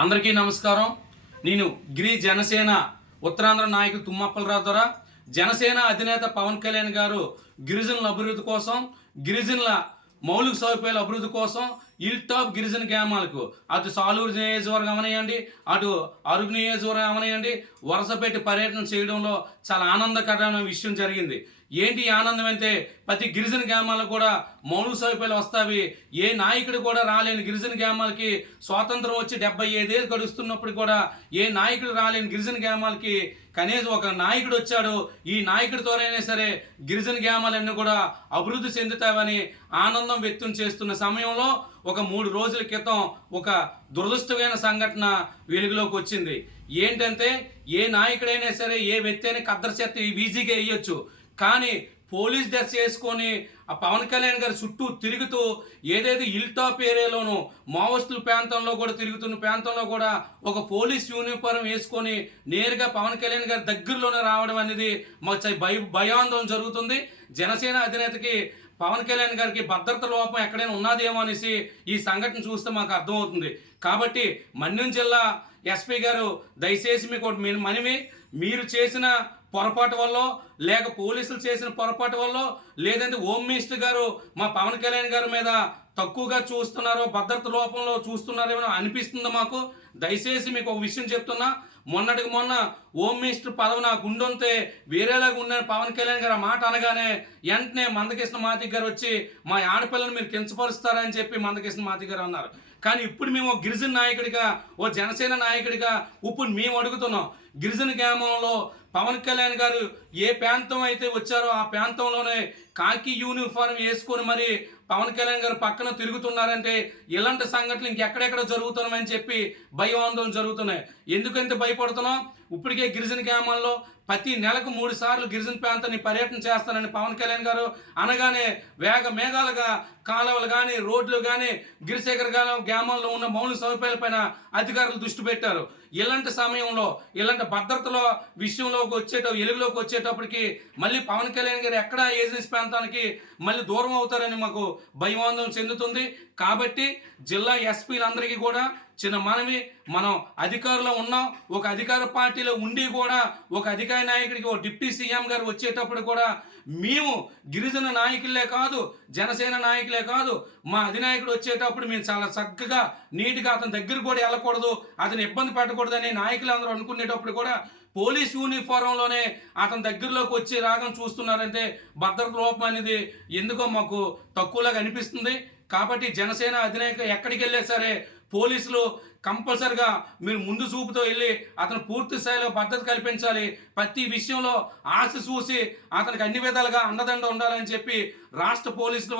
అందరికీ నమస్కారం. నేను గిరి జనసేన ఉత్తరాంధ్ర నాయకులు తుమ్మప్పలరావు ద్వారా జనసేన అధినేత పవన్ కళ్యాణ్ గారు గిరిజనుల అభివృద్ధి కోసం గిరిజనుల మౌలిక సదుపాయాల అభివృద్ధి కోసం ఇల్ టాప్ గిరిజన గ్రామాలకు అటు సాలూరు నియోజకవర్గం అవనియండి అటు అరుగు నియోజకవర్గం అవనియండి వరుసపెట్టి పర్యటన చేయడంలో చాలా ఆనందకరమైన విషయం జరిగింది. ఏంటి ఆనందం అంటే ప్రతి గిరిజన గ్రామాలకు కూడా మౌలిక సదుపాయాలు వస్తాయి. ఏ నాయకుడు కూడా రాలేని గిరిజన గ్రామాలకి స్వాతంత్రం వచ్చి డెబ్బై ఐదేళ్ళు గడుస్తున్నప్పుడు కూడా ఏ నాయకుడు రాలేని గిరిజన గ్రామాలకి కనీసం ఒక నాయకుడు వచ్చాడు ఈ నాయకుడితోనైనా సరే గిరిజన గ్రామాలన్నీ కూడా అభివృద్ధి చెందుతావని ఆనందం వ్యక్తం చేస్తున్న సమయంలో ఒక మూడు రోజుల క్రితం ఒక దురదృష్టమైన సంఘటన వెలుగులోకి వచ్చింది. ఏంటంటే ఏ నాయకుడైనా సరే ఏ వ్యక్తి అయినా కద్దరు చెత్త ఈజీగా వేయొచ్చు. కానీ పోలీస్ డ్రెస్ వేసుకొని ఆ పవన్ కళ్యాణ్ గారి చుట్టూ తిరుగుతూ ఏదైతే ఇల్టాప్ టాప్ ఏరియాలోనూ మావోయిస్టుల ప్రాంతంలో కూడా తిరుగుతున్న ప్రాంతంలో కూడా ఒక పోలీస్ యూనిఫారం వేసుకొని నేరుగా పవన్ కళ్యాణ్ గారి దగ్గరలోనే రావడం అనేది మాకు భయ భయాందోళన జరుగుతుంది. జనసేన అధినేతకి పవన్ కళ్యాణ్ గారికి భద్రత లోపం ఎక్కడైనా ఉన్నదేమో అనేసి ఈ సంఘటన చూస్తే మాకు అర్థమవుతుంది. కాబట్టి మన్యం జిల్లా ఎస్పీ గారు దయచేసి మీకు ఒకటి మనవి మీరు చేసిన పొరపాటు వల్ల లేక పోలీసులు చేసిన పొరపాటు వల్ల లేదంటే హోమ్ మినిస్టర్ గారు మా పవన్ కళ్యాణ్ గారి మీద తక్కువగా చూస్తున్నారో భద్రత లోపంలో చూస్తున్నారేమో అనిపిస్తుంది మాకు. దయచేసి మీకు ఒక విషయం చెప్తున్నా. మొన్నటికి మొన్న హోమ్ మినిస్టర్ పదవి నా గుండొంతే వేరేలాగా ఉన్న పవన్ కళ్యాణ్ గారు ఆ మాట అనగానే వెంటనే మందకృష్ణ మాతి గారు వచ్చి మా ఆడపిల్లని మీరు కించపరుస్తారని చెప్పి మందకృష్ణ మాతి గారు అన్నారు. కానీ ఇప్పుడు మేము గిరిజన నాయకుడిగా ఓ జనసేన నాయకుడిగా ఇప్పుడు మేము అడుగుతున్నాం. గిరిజన గ్రామంలో పవన్ కళ్యాణ్ గారు ఏ ప్రాంతం అయితే వచ్చారో ఆ ప్రాంతంలోనే కాకి యూనిఫారం వేసుకొని మరి పవన్ కళ్యాణ్ గారు పక్కన తిరుగుతున్నారంటే ఇలాంటి సంఘటనలు ఇంకెక్కడెక్కడ జరుగుతున్నాయని చెప్పి భయం ఆందోళన జరుగుతున్నాయి. ఎందుకంత భయపడుతున్నాం? ఇప్పటికే గిరిజన గ్రామాల్లో ప్రతి నెలకు మూడు సార్లు గిరిజన ప్రాంతాన్ని పర్యటన చేస్తానని పవన్ కళ్యాణ్ గారు అనగానే వేగ మేఘాలుగా కాలువలు కానీ రోడ్లు కానీ గిరిశేఖర్ గ్రామ గ్రామాల్లో ఉన్న మౌలిక సౌకర్యాలపైన అధికారులు దృష్టి పెట్టారు. ఇలాంటి సమయంలో ఇలాంటి భద్రతలో విషయంలోకి వచ్చేట వెలుగులోకి వచ్చేటప్పటికి మళ్ళీ పవన్ కళ్యాణ్ గారు ఎక్కడ ఏజెన్సీ ప్రాంతానికి మళ్ళీ దూరం అవుతారని మాకు భయవాందం చెందుతుంది. కాబట్టి జిల్లా ఎస్పీలందరికీ కూడా చిన్న మనవి మనం అధికారంలో ఉన్నాం ఒక అధికార పార్టీలో ఉండి కూడా ఒక అధికార నాయకుడికి ఒక డిప్యూటీ సీఎం గారు వచ్చేటప్పుడు కూడా మేము గిరిజన నాయకులే కాదు జనసేన నాయకులే కాదు మా అధినాయకుడు వచ్చేటప్పుడు మేము చాలా చక్కగా నీట్గా అతని దగ్గర కూడా వెళ్ళకూడదు అతను ఇబ్బంది పెట్టకూడదు నాయకులు అందరూ అనుకునేటప్పుడు కూడా పోలీస్ యూనిఫారంలోనే అతని దగ్గరలోకి వచ్చి రాగం చూస్తున్నారంటే భద్రత లోపం అనేది ఎందుకో మాకు తక్కువలాగా అనిపిస్తుంది. కాబట్టి జనసేన అధినాయక ఎక్కడికి వెళ్ళే సరే పోలీసులు కంపల్సరిగా మీరు ముందు చూపుతో వెళ్ళి అతను పూర్తి స్థాయిలో భద్రత కల్పించాలి. ప్రతి విషయంలో ఆశ చూసి అతనికి అన్ని విధాలుగా అండదండ ఉండాలని చెప్పి రాష్ట్ర పోలీసులు